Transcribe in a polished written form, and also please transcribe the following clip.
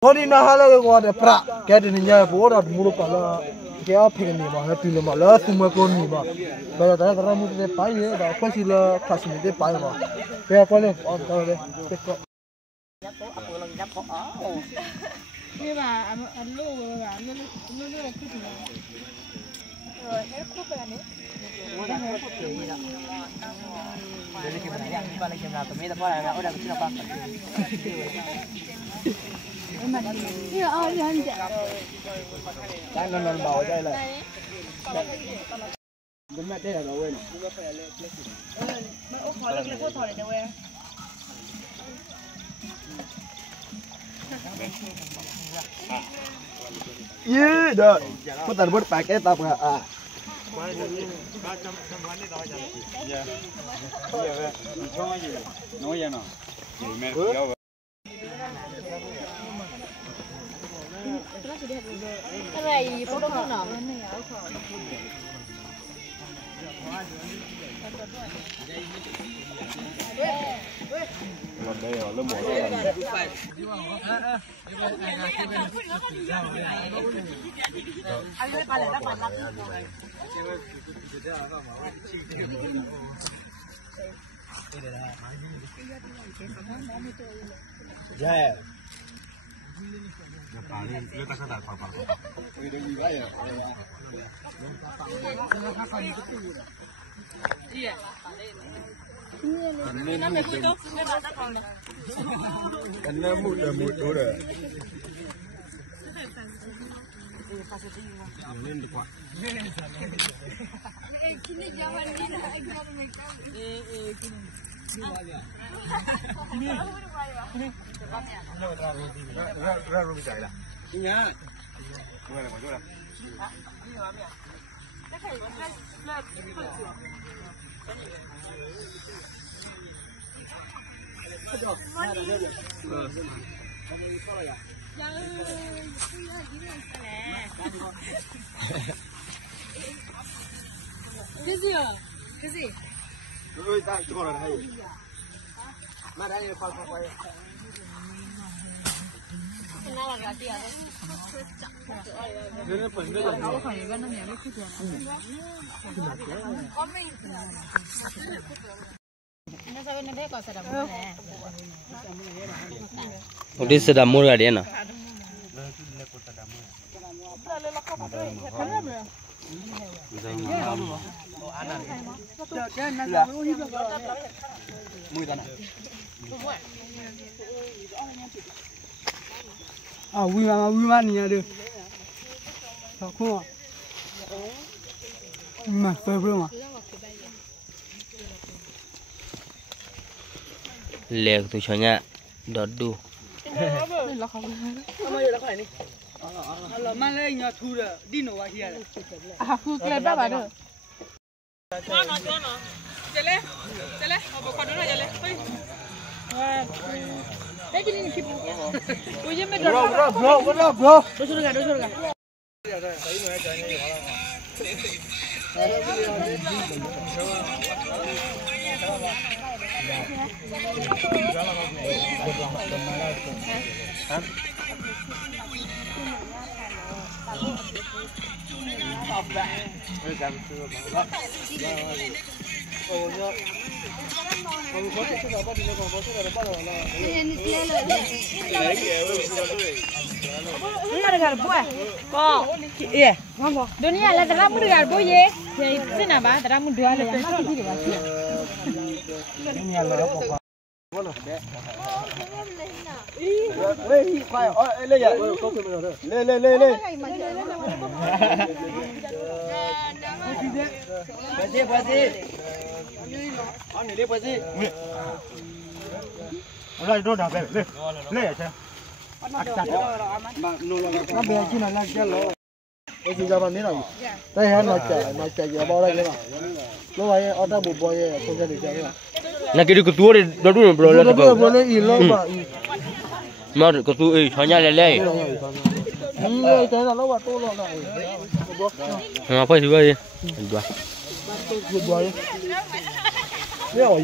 我的那哈那个我的pra，给的人家不的木头把那给要赔你嘛，那对了嘛，那什么过你嘛，把那大家木头的摆的，把关系了开始的摆嘛，不要过来，哦，到嘞，这个。对吧？俺录吧，录了不行。那酷不了呢？我那还不便宜了。这里去不来，你把那去拿，没得过来了，我这个去了吧。这个啊，两件。咱能包在了。你买这个位呢？我考了给我讨的位。Iya dah, putar buat pakai apa ah? Karena mudah dah. Udah sedang murah dia na. Ah, wima ni ada. Tak kuat. Mah, problem ah. Lek tu soalnya dodu. Kalau mana yang tu dah, di no wahia. Aku kelab apa tu? Mana? Jalan. Apa kau dulu jalan? Dah jadi ni kipu. Ujung me Bro. Dosa. Dunia lah terang muda boye, jadi napa terang muda lah. Dunia lah apa? Nak kiri ketua dia dodu bro lah tu. Boleh hilang pak. Mar ketua soalnya lele. Saya nak lawat tu lah. Apa sih gua ya? Dua. Dua.